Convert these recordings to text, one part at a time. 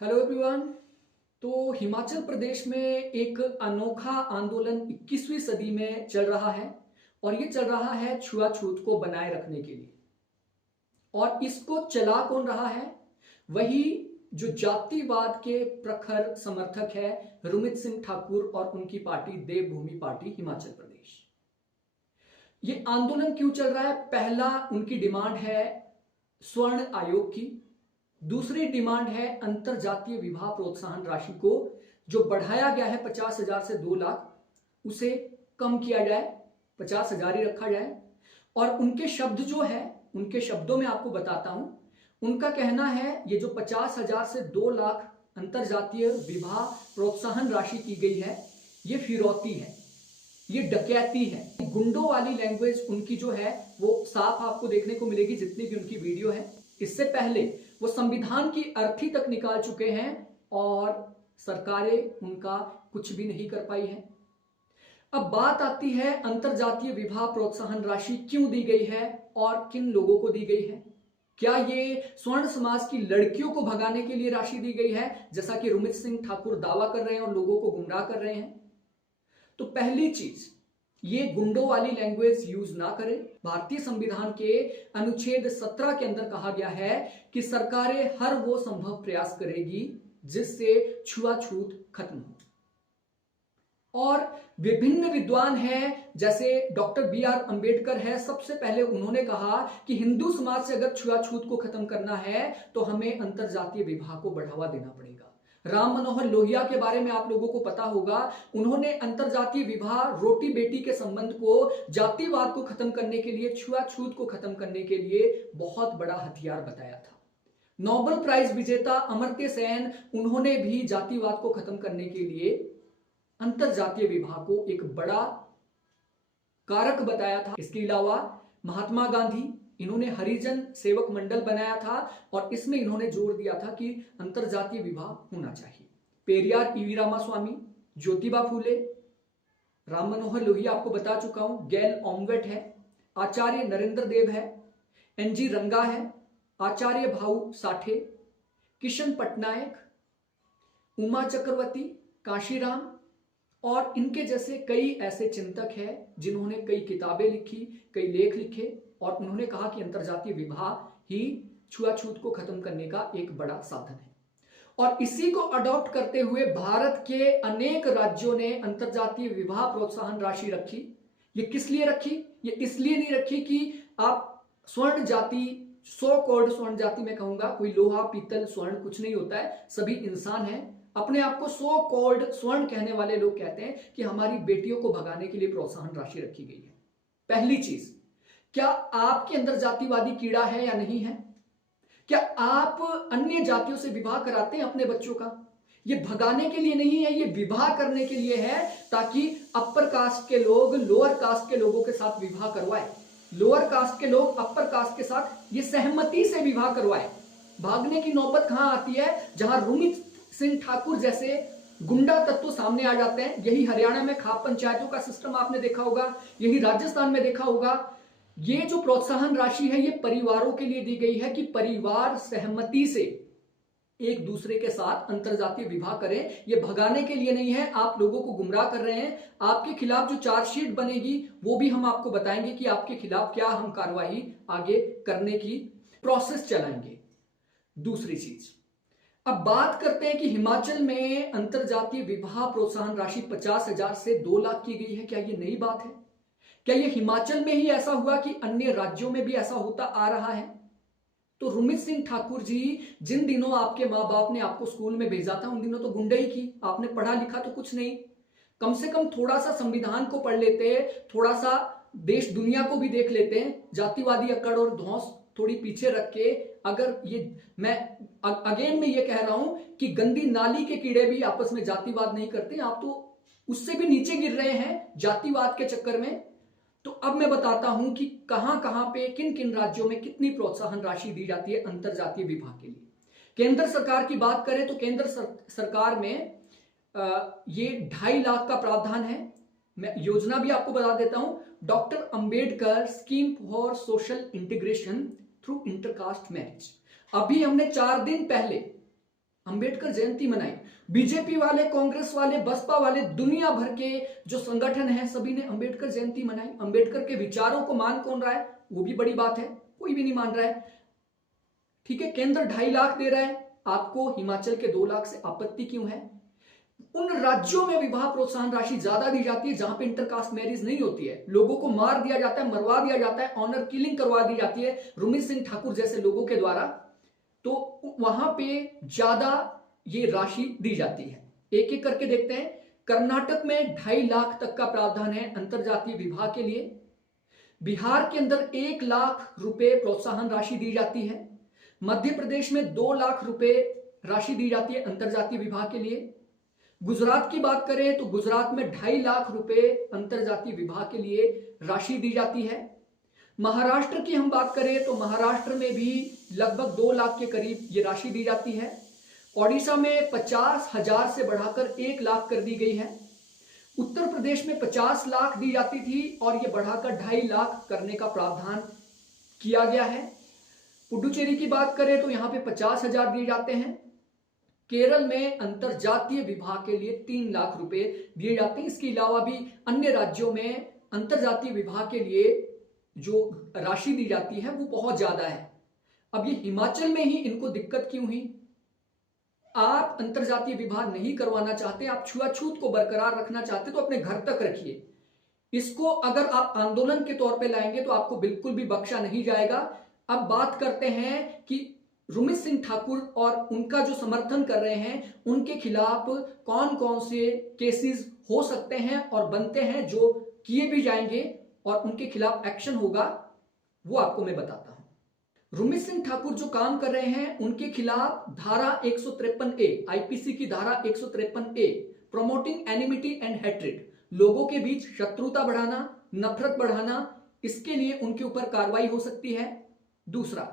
Hello everyone. तो हिमाचल प्रदेश में एक अनोखा आंदोलन 21वीं सदी में चल रहा है और ये चल रहा है छुआछूत को बनाए रखने के लिए। और इसको चला कौन रहा है? वही जो जातिवाद के प्रखर समर्थक है रुमित सिंह ठाकुर और उनकी पार्टी देवभूमि पार्टी हिमाचल प्रदेश। ये आंदोलन क्यों चल रहा है? पहला उनकी डिमांड है स्वर्ण आयोग की। दूसरी डिमांड है अंतरजातीय विवाह प्रोत्साहन राशि को जो बढ़ाया गया है 50,000 से 2 लाख उसे कम किया जाए, 50,000 ही रखा जाए। और उनके शब्द जो है, उनके शब्दों में आपको बताता हूं। उनका कहना है ये जो 50,000 से 2 लाख अंतरजातीय विवाह प्रोत्साहन राशि की गई है ये फिरौती है, ये डकैती है। गुंडों वाली लैंग्वेज उनकी जो है वो साफ आपको देखने को मिलेगी जितनी भी उनकी वीडियो है। इससे पहले वो संविधान की अर्थी तक निकाल चुके हैं और सरकारें उनका कुछ भी नहीं कर पाई है। अब बात आती है अंतरजातीय विवाह प्रोत्साहन राशि क्यों दी गई है और किन लोगों को दी गई है। क्या ये स्वर्ण समाज की लड़कियों को भगाने के लिए राशि दी गई है जैसा कि रुमित सिंह ठाकुर दावा कर रहे हैं और लोगों को गुमराह कर रहे हैं? तो पहली चीज, ये गुंडों वाली लैंग्वेज यूज ना करें। भारतीय संविधान के अनुच्छेद 17 के अंदर कहा गया है कि सरकारें हर वो संभव प्रयास करेगी जिससे छुआछूत खत्म हो। और विभिन्न विद्वान हैं जैसे डॉक्टर बी.आर. अंबेडकर है, सबसे पहले उन्होंने कहा कि हिंदू समाज से अगर छुआछूत को खत्म करना है तो हमें अंतरजातीय विवाह को बढ़ावा देना पड़ेगा। राम मनोहर लोहिया के बारे में आप लोगों को पता होगा, उन्होंने अंतरजातीय विवाह, रोटी बेटी के संबंध को, जातिवाद को खत्म करने के लिए, छुआछूत को खत्म करने के लिए बहुत बड़ा हथियार बताया था। नोबेल प्राइज विजेता अमर्त्य सेन, उन्होंने भी जातिवाद को खत्म करने के लिए अंतरजातीय विवाह को एक बड़ा कारक बताया था। इसके अलावा महात्मा गांधी, इन्होंने हरिजन सेवक मंडल बनाया था और इसमें इन्होंने जोर दिया था कि अंतरजातीय विवाह होना चाहिए। पेरियार ईवी रामास्वामी, ज्योतिबा फूले, राम मनोहर लोहिया आपको बता चुका हूं, गैल ऑमवेट है, आचार्य नरेंद्र देव है, एनजी रंगा है, आचार्य भाऊ साठे, किशन पटनायक, उमा चक्रवर्ती, काशीराम और इनके जैसे कई ऐसे चिंतक हैं जिन्होंने कई किताबें लिखी, कई लेख लिखे और उन्होंने कहा कि अंतरजातीय विवाह ही छुआछूत को खत्म करने का एक बड़ा साधन है। और इसी को अडॉप्ट करते हुए भारत के अनेक राज्यों ने अंतरजातीय विवाह प्रोत्साहन राशि रखी। ये किस लिए रखी? ये इसलिए नहीं रखी कि आप स्वर्ण जाति, सो कॉल्ड स्वर्ण जाति में कहूंगा, कोई लोहा पीतल स्वर्ण कुछ नहीं होता है, सभी इंसान हैं। अपने आप को सो कॉल्ड स्वर्ण कहने वाले लोग कहते हैं कि हमारी बेटियों को भगाने के लिए प्रोत्साहन राशि रखी गई है। पहली चीज, क्या आपके अंदर जातिवादी कीड़ा है या नहीं है? क्या आप अन्य जातियों से विवाह कराते हैं अपने बच्चों का? ये भगाने के लिए नहीं है, ये विवाह करने के लिए है ताकि अपर कास्ट के लोग लोअर कास्ट के लोगों के साथ विवाह करवाए, लोअर कास्ट के लोग अपर कास्ट के साथ ये सहमति से विवाह करवाए। भागने की नौबत कहां आती है? जहां रुमित सिंह ठाकुर जैसे गुंडा तत्व सामने आ जाते हैं। यही हरियाणा में खाप पंचायतों का सिस्टम आपने देखा होगा, यही राजस्थान में देखा होगा। ये जो प्रोत्साहन राशि है ये परिवारों के लिए दी गई है कि परिवार सहमति से एक दूसरे के साथ अंतरजातीय विवाह करें। ये भगाने के लिए नहीं है, आप लोगों को गुमराह कर रहे हैं। आपके खिलाफ जो चार्जशीट बनेगी वो भी हम आपको बताएंगे कि आपके खिलाफ क्या हम कार्रवाई आगे करने की प्रोसेस चलाएंगे। दूसरी चीज, अब बात करते हैं कि हिमाचल में अंतरजातीय विवाह प्रोत्साहन राशि 50,000 से 2 लाख की गई है। क्या ये नई बात है? क्या ये हिमाचल में ही ऐसा हुआ कि अन्य राज्यों में भी ऐसा होता आ रहा है? तो रुमित सिंह ठाकुर जी, जिन दिनों आपके माँ बाप ने आपको स्कूल में भेजा था उन दिनों तो गुंडई की, आपने पढ़ा लिखा तो कुछ नहीं। कम से कम थोड़ा सा संविधान को पढ़ लेते, थोड़ा सा देश दुनिया को भी देख लेते हैं। जातिवादी अकड़ और धौंस थोड़ी पीछे रख के, अगर ये मैं अगेन मैं ये कह रहा हूं कि गंदी नाली के कीड़े भी आपस में जातिवाद नहीं करते, आप तो उससे भी नीचे गिर रहे हैं जातिवाद के चक्कर में। तो अब मैं बताता हूं कि कहां कहां पे, किन किन राज्यों में कितनी प्रोत्साहन राशि दी जाती है अंतरजातीय विवाह के लिए। केंद्र सरकार की बात करें तो केंद्र सरकार में ये 2.5 लाख का प्रावधान है। मैं योजना भी आपको बता देता हूं, doctor Ambedkar scheme for social integration through intercaste marriage. अभी हमने 4 दिन पहले अंबेडकर जयंती मनाई। बीजेपी वाले, कांग्रेस वाले, बसपा वाले, दुनिया भर के जो संगठन हैं सभी ने अंबेडकर जयंती मनाई। अंबेडकर के विचारों को मान कौन रहा है? वो भी बड़ी बात है, कोई भी नहीं मान रहा है। ठीक है, केंद्र 2.5 लाख दे रहा है, आपको हिमाचल के 2 लाख से आपत्ति क्यों है? उन राज्यों में विवाह प्रोत्साहन राशि ज्यादा दी जाती है जहां पे इंटरकास्ट मैरिज नहीं होती है, लोगों को मार दिया जाता है, मरवा दिया जाता है, ऑनर किलिंग करवा दी जाती है रुमित सिंह ठाकुर जैसे लोगों के द्वारा, तो वहां पे ज्यादा ये राशि दी जाती है। एक एक करके देखते हैं। कर्नाटक में 2.5 लाख तक का प्रावधान है अंतरजातीय विवाह के लिए। बिहार के अंदर 1 लाख रुपए प्रोत्साहन राशि दी जाती है। मध्य प्रदेश में 2 लाख रुपए राशि दी जाती है अंतरजातीय विवाह के लिए। गुजरात की बात करें तो गुजरात में 2.5 लाख रुपए अंतरजातीय विवाह के लिए राशि दी जाती है। महाराष्ट्र की हम बात करें तो महाराष्ट्र में भी लगभग 2 लाख के करीब ये राशि दी जाती है। ओडिशा में 50,000 से बढ़ाकर 1 लाख कर दी गई है। उत्तर प्रदेश में 50 लाख दी जाती थी और ये बढ़ाकर 2.5 लाख करने का प्रावधान किया गया है। पुडुचेरी की बात करें तो यहां पे 50,000 दिए जाते हैं। केरल में अंतरजातीय विवाह के लिए 3 लाख रुपए दिए जाते हैं। इसके अलावा भी अन्य राज्यों में अंतरजातीय विवाह के लिए जो राशि दी जाती है वो बहुत ज्यादा है। अब ये हिमाचल में ही इनको दिक्कत क्यों हुई? आप अंतरजातीय विवाह नहीं करवाना चाहते, आप छुआछूत को बरकरार रखना चाहते तो अपने घर तक रखिए। इसको अगर आप आंदोलन के तौर पे लाएंगे तो आपको बिल्कुल भी बख्शा नहीं जाएगा। अब बात करते हैं कि रुमित सिंह ठाकुर और उनका जो समर्थन कर रहे हैं उनके खिलाफ कौन कौन से केसेस हो सकते हैं और बनते हैं, जो किए भी जाएंगे और उनके खिलाफ एक्शन होगा, वो आपको मैं बताता हूं। रुमित सिंह ठाकुर जो काम कर रहे हैं उनके खिलाफ धारा 153A, आईपीसी की धारा 153A, प्रोमोटिंग एनिमिटी एंड हेट्रेड, लोगों के बीच शत्रुता बढ़ाना, नफरत बढ़ाना, इसके लिए उनके ऊपर कार्रवाई हो सकती है। दूसरा,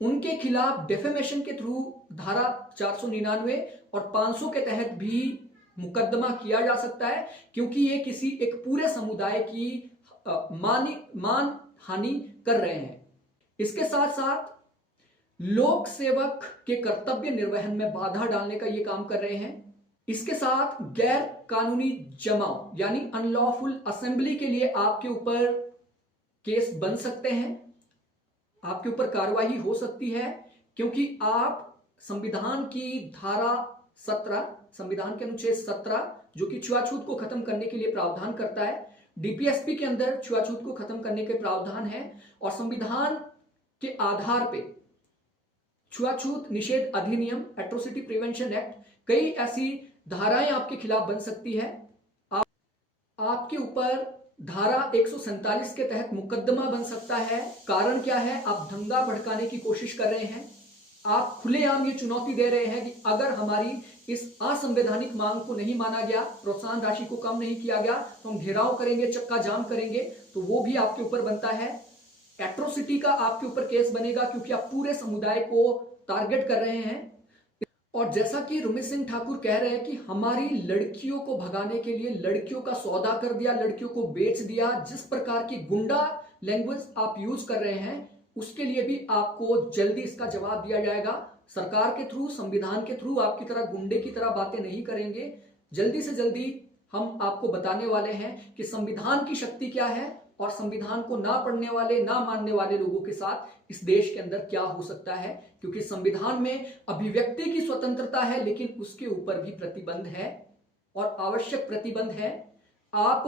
उनके खिलाफ डेफेमेशन के थ्रू धारा 499 और 500 के तहत भी मुकदमा किया जा सकता है, क्योंकि ये किसी एक पूरे समुदाय की मान हानि कर रहे हैं। इसके साथ साथ लोक सेवक के कर्तव्य निर्वहन में बाधा डालने का ये काम कर रहे हैं। इसके साथ गैर कानूनी जमाव यानी अनलॉफुल असेंबली के लिए आपके ऊपर केस बन सकते हैं, आपके ऊपर कार्रवाई हो सकती है, क्योंकि आप संविधान की धारा 17, संविधान के अनुच्छेद 17 जो कि छुआछूत को खत्म करने के लिए प्रावधान करता है, डीपीएसपी के अंदर छुआछूत को खत्म करने के प्रावधान है, और संविधान के आधार पे छुआछूत निषेध अधिनियम, एट्रोसिटी प्रिवेंशन एक्ट, कई ऐसी धाराएं आपके खिलाफ बन सकती है। आपके ऊपर धारा 147 के तहत मुकदमा बन सकता है। कारण क्या है? आप दंगा भड़काने की कोशिश कर रहे हैं। आप खुलेआम ये चुनौती दे रहे हैं कि अगर हमारी इस असंवैधानिक मांग को नहीं माना गया, प्रोत्साहन राशि को कम नहीं किया गया, तो हम घेराव करेंगे, चक्का जाम करेंगे। तो वो भी आपके ऊपर बनता है। एट्रोसिटी का आपके ऊपर केस बनेगा, क्योंकि आप पूरे समुदाय को टारगेट कर रहे हैं। और जैसा कि रुमित सिंह ठाकुर कह रहे हैं कि हमारी लड़कियों को भगाने के लिए लड़कियों का सौदा कर दिया, लड़कियों को बेच दिया, जिस प्रकार की गुंडा लैंग्वेज आप यूज कर रहे हैं, उसके लिए भी आपको जल्दी इसका जवाब दिया जाएगा। सरकार के थ्रू, संविधान के थ्रू आपकी तरह गुंडे की तरह बातें नहीं करेंगे। जल्दी से जल्दी हम आपको बताने वाले हैं कि संविधान की शक्ति क्या है और संविधान को ना पढ़ने वाले, ना मानने वाले लोगों के साथ इस देश के अंदर क्या हो सकता है। क्योंकि संविधान में अभिव्यक्ति की स्वतंत्रता है, लेकिन उसके ऊपर भी प्रतिबंध है और आवश्यक प्रतिबंध है। आप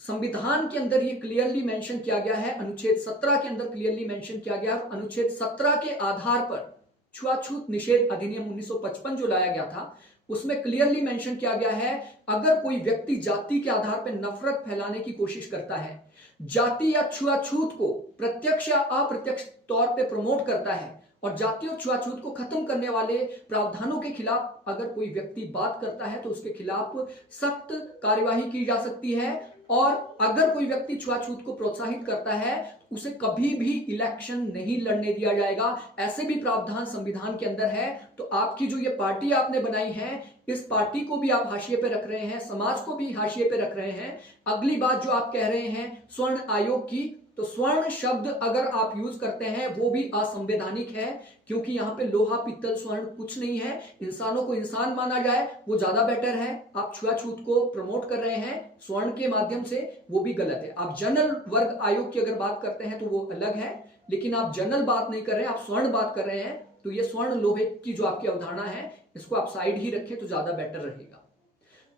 संविधान के अंदर ये क्लियरली मेंशन किया गया है, अनुच्छेद 17 के अंदर क्लियरली मेंशन किया गया है। अनुच्छेद 17 के आधार पर छुआछूत निषेध अधिनियम 1955 जो लाया गया था, उसमें क्लियरली मेंशन किया गया है, अगर कोई व्यक्ति जाति के आधार पर नफरत फैलाने की कोशिश करता है, जाति या छुआछूत को प्रत्यक्ष या अप्रत्यक्ष तौर पे प्रमोट करता है और जाति और छुआछूत को खत्म करने वाले प्रावधानों के खिलाफ अगर कोई व्यक्ति बात करता है तो उसके खिलाफ सख्त कार्यवाही की जा सकती है। और अगर कोई व्यक्ति छुआछूत को प्रोत्साहित करता है तो उसे कभी भी इलेक्शन नहीं लड़ने दिया जाएगा। ऐसे भी प्रावधान संविधान के अंदर है। तो आपकी जो ये पार्टी आपने बनाई है, इस पार्टी को भी आप हाशिए पे रख रहे हैं, समाज को भी हाशिए पे रख रहे हैं। अगली बात जो आप कह रहे हैं स्वर्ण आयोग की, तो स्वर्ण शब्द अगर आप यूज करते हैं वो भी असंवैधानिक है, क्योंकि यहां पे लोहा पित्तल स्वर्ण कुछ नहीं है। इंसानों को इंसान माना जाए वो ज्यादा बेटर है। आप छुआछूत को प्रमोट कर रहे हैं स्वर्ण के माध्यम से, वो भी गलत है। आप जनरल वर्ग आयोग की अगर बात करते हैं तो वो अलग है, लेकिन आप जनरल बात नहीं कर रहे हैं, आप स्वर्ण बात कर रहे हैं। तो ये स्वर्ण लोहे की जो आपकी अवधारणा है इसको आप साइड ही रखें तो ज्यादा बेटर रहेगा।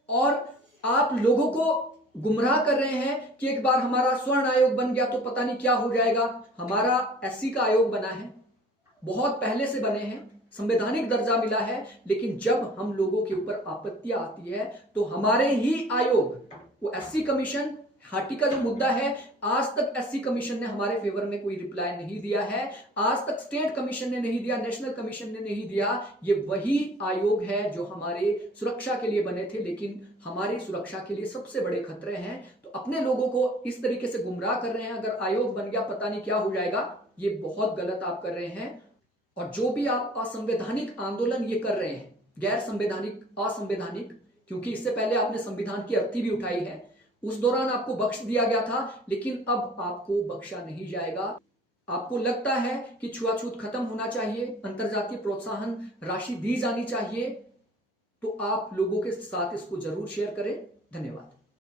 और आप लोगों को गुमराह कर रहे हैं कि एक बार हमारा स्वर्ण आयोग बन गया तो पता नहीं क्या हो जाएगा। हमारा एससी का आयोग बना है, बहुत पहले से बने हैं, संवैधानिक दर्जा मिला है, लेकिन जब हम लोगों के ऊपर आपत्तियां आती है तो हमारे ही आयोग, वो एससी कमीशन हाटी का जो मुद्दा है, आज तक एससी कमीशन ने हमारे फेवर में कोई रिप्लाई नहीं दिया है, आज तक स्टेट कमीशन ने नहीं दिया, नेशनल कमीशन ने नहीं दिया। ये वही आयोग है जो हमारे सुरक्षा के लिए बने थे, लेकिन हमारी सुरक्षा के लिए सबसे बड़े खतरे हैं। तो अपने लोगों को इस तरीके से गुमराह कर रहे हैं, अगर आयोग बन गया पता नहीं क्या हो जाएगा, ये बहुत गलत आप कर रहे हैं। और जो भी आप असंवैधानिक आंदोलन ये कर रहे हैं, गैर संवैधानिक, असंवैधानिक, क्योंकि इससे पहले आपने संविधान की अर्थी भी उठाई है, उस दौरान आपको बख्श दिया गया था, लेकिन अब आपको बख्शा नहीं जाएगा। आपको लगता है कि छुआछूत खत्म होना चाहिए, अंतरजातीय प्रोत्साहन राशि दी जानी चाहिए, तो आप लोगों के साथ इसको जरूर शेयर करें। धन्यवाद।